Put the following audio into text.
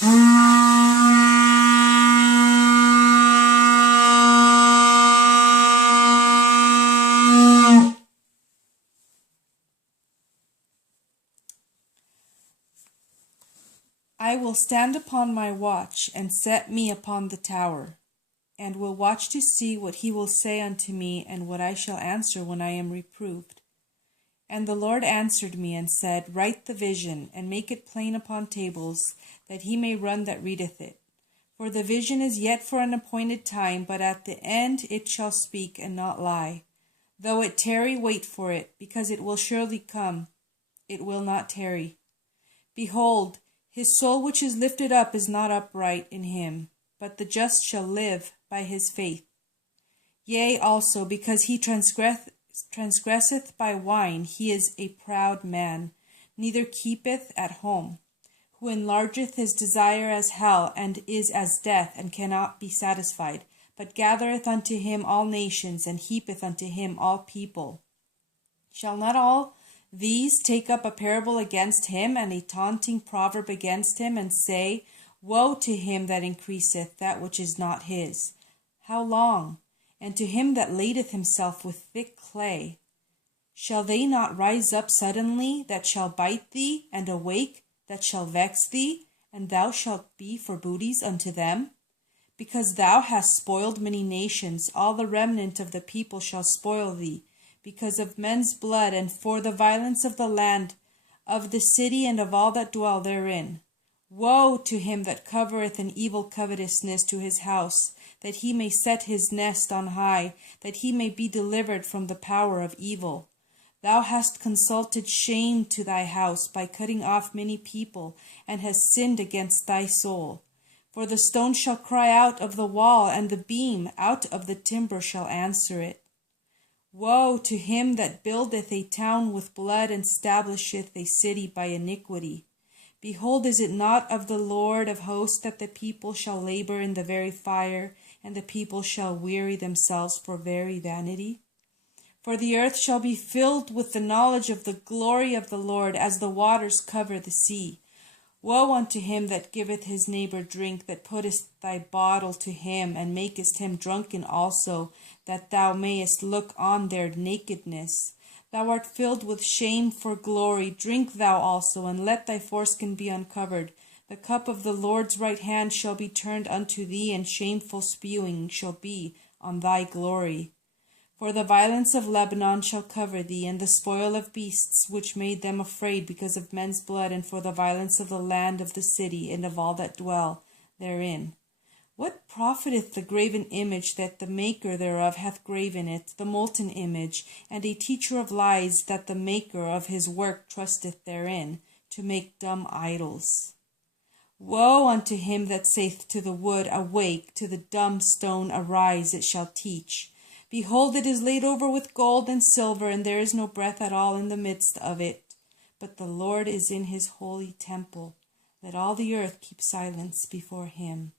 I will stand upon my watch, and set me upon the tower, and will watch to see what he will say unto me, and what I shall answer when I am reproved. And the Lord answered me, and said, Write the vision, and make it plain upon tables, that he may run that readeth it. For the vision is yet for an appointed time, but at the end it shall speak, and not lie. Though it tarry, wait for it, because it will surely come. It will not tarry. Behold, his soul which is lifted up is not upright in him, but the just shall live by his faith. Yea, also, because he transgresseth by wine, he is a proud man, neither keepeth at home, who enlargeth his desire as hell, and is as death, and cannot be satisfied, but gathereth unto him all nations, and heapeth unto him all people. Shall not all these take up a parable against him, and a taunting proverb against him, and say, Woe to him that increaseth that which is not his! How long? And to him that ladeth himself with thick clay. Shall they not rise up suddenly, that shall bite thee, and awake, that shall vex thee, and thou shalt be for booties unto them? Because thou hast spoiled many nations, all the remnant of the people shall spoil thee, because of men's blood, and for the violence of the land, of the city, and of all that dwell therein. Woe to him that covereth an evil covetousness to his house, that he may set his nest on high, that he may be delivered from the power of evil. Thou hast consulted shame to thy house by cutting off many people, and hast sinned against thy soul. For the stone shall cry out of the wall, and the beam out of the timber shall answer it. Woe to him that buildeth a town with blood, and establisheth a city by iniquity. Behold, is it not of the Lord of hosts that the people shall labor in the very fire, and the people shall weary themselves for very vanity? For the earth shall be filled with the knowledge of the glory of the Lord, as the waters cover the sea. Woe unto him that giveth his neighbor drink, that puttest thy bottle to him, and makest him drunken also, that thou mayest look on their nakedness. Thou art filled with shame for glory. Drink thou also, and let thy foreskin be uncovered. The cup of the Lord's right hand shall be turned unto thee, and shameful spewing shall be on thy glory. For the violence of Lebanon shall cover thee, and the spoil of beasts which made them afraid because of men's blood, and for the violence of the land of the city, and of all that dwell therein. What profiteth the graven image that the maker thereof hath graven it, the molten image, and a teacher of lies that the maker of his work trusteth therein, to make dumb idols? Woe unto him that saith to the wood, Awake, to the dumb stone, Arise, it shall teach. Behold, it is laid over with gold and silver, and there is no breath at all in the midst of it. But the Lord is in his holy temple. Let all the earth keep silence before him.